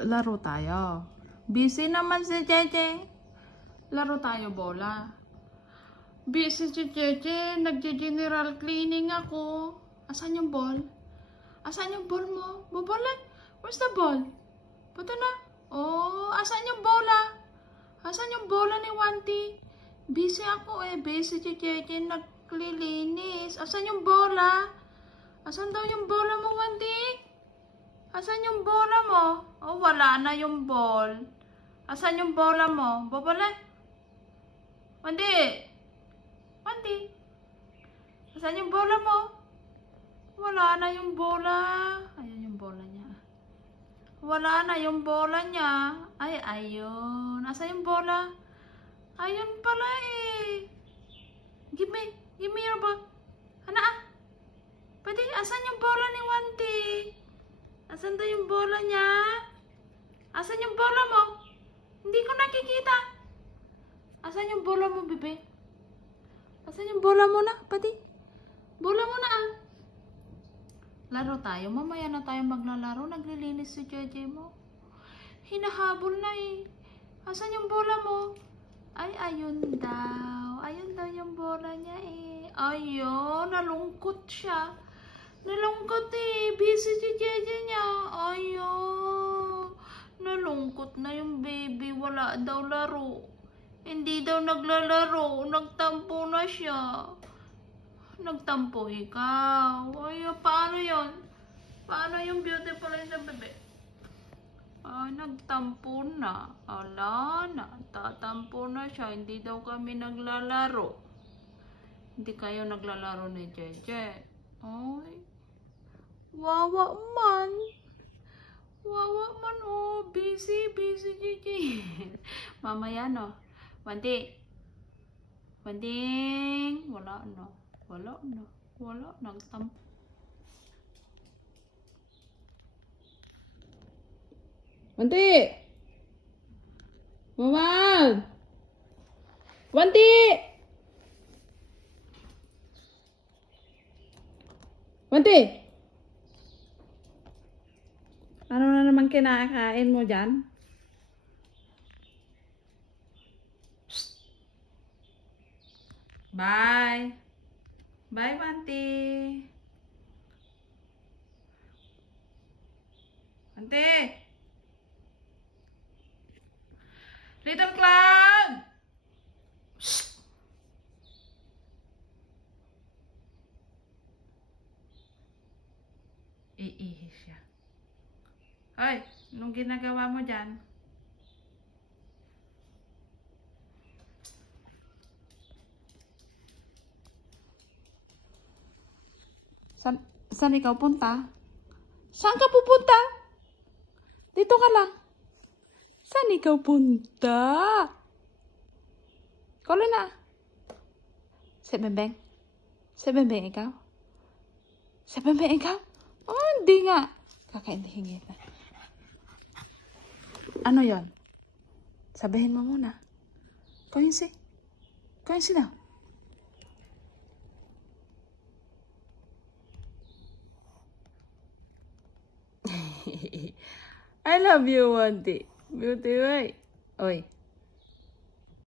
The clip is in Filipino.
Laro tayo. Busy naman si Cheche. Laro tayo bola. Busy si Cheche. Nagje-general cleaning ako. Asan yung ball? Asan yung ball mo? Babalan? Where's the ball? Pato na? Oh, asan yung bola? Asan yung bola ni Wanti? Busy ako eh. Busy si Cheche. Naglilinis. Asan yung bola? Asan daw yung bola mo, Wanti? Asan yung bola mo? Oh, wala na yung ball. Asan yung bola mo? Babalan? Wanti? Wanti? Asan yung bola mo? Wala na yung bola. Ayan yung bola niya. Wala na yung bola niya. Ay, ayun. Asan yung bola? Ayun pala eh. Give me your ball. Hana ah. Pwede, asan yung bola ni Wanti? Asan daw yung bola niya? Asan yung bola mo? Hindi ko nakikita. Asan yung bola mo, bebe? Asan yung bola mo na, pati? Bola mo na ah. Laro tayo. Mamaya na tayo maglalaro. Naglilinis si Jeje mo. Hinahabol na eh. Asan yung bola mo? Ay, ayun daw. Ayun daw yung bola niya eh. Ayun, nalungkot siya. Nalungkot eh. Busy si Jeje niya. Ayun. Nalungkot na yung baby. Wala daw laro. Hindi daw naglalaro. Nagtampo na siya. Nagtampo ikaw. Ay, paano yon? Paano yung beautiful na bebe? Ay, nagtampo na. Ala na. Tatampo na siya. Hindi daw kami naglalaro. Hindi kayo naglalaro ni Jeje. Ay. Wawa man. Wawa man oh. Busy Jeje. Mamaya no. Wanti. Wanting. Wala no. Wala na. Wala. Nagtampo. Wanti! Mama! Wanti! Wanti! Ano na naman kinakain mo dyan? Bye! Bye, Wanti. Wanti. Little Cloud. Iihi siya. Hoy, anong ginagawa mo dyan? Saan ikaw punta? Saan ka pupunta? Dito ka lang. Saan ikaw punta? Kolo na. Si Bembeng? Si Bembeng ikaw? Si Bembeng ikaw? Oh, hindi nga. Kakaintingi na. Ano yon? Sabihin mo muna. Coincy na. I love you, Wanti. Beauty, right? Oi.